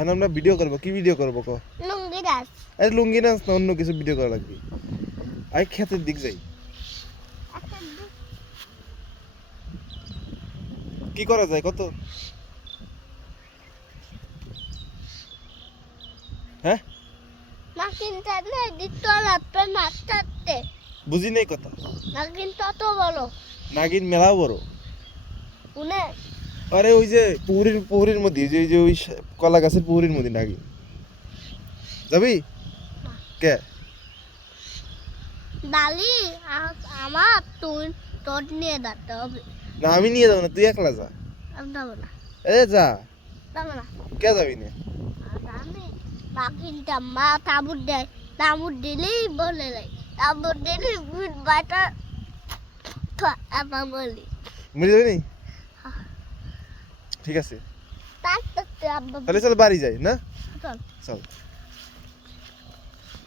আর আমরা ভিডিও করব, কি ভিডিও করব কো? লুঙ্গি নাচ। আরে লুঙ্গি নাচ না, অন্য কিছু ভিডিও করা লাগবে। আই ক্ষেতের দিক যাই। কি করা যায় কত? হ্যাঁ নাগিন জানে দিতলাতে নাচতে। বুঝি নাই কথা। নাগিন তত বড়। নাগিন মেলা বড়। উনে আরে ওই যে পুকুরের মধ্যে, যে ওই কলা গাছের পুকুরের মধ্যে নাগিন। যাবি? কে? ডালি আমার তুই তোর নিয়ে যেতে হবে। না আমি নিয়ে যাবো না, তুই একলা যা। আমি যাবো না। এ যা। যাবো না। কে যাবি না? আমি নাগিনটা মা তাবুর দেয়। তাবুর দিলেই বলে দেয়। তাবুর দিলেই বুট বাটা আমার বলি। মরে যাবি নি? ঠিক আছে, তার তো আব্বা তাহলে চল বাড়ি যাই না? চল। চল।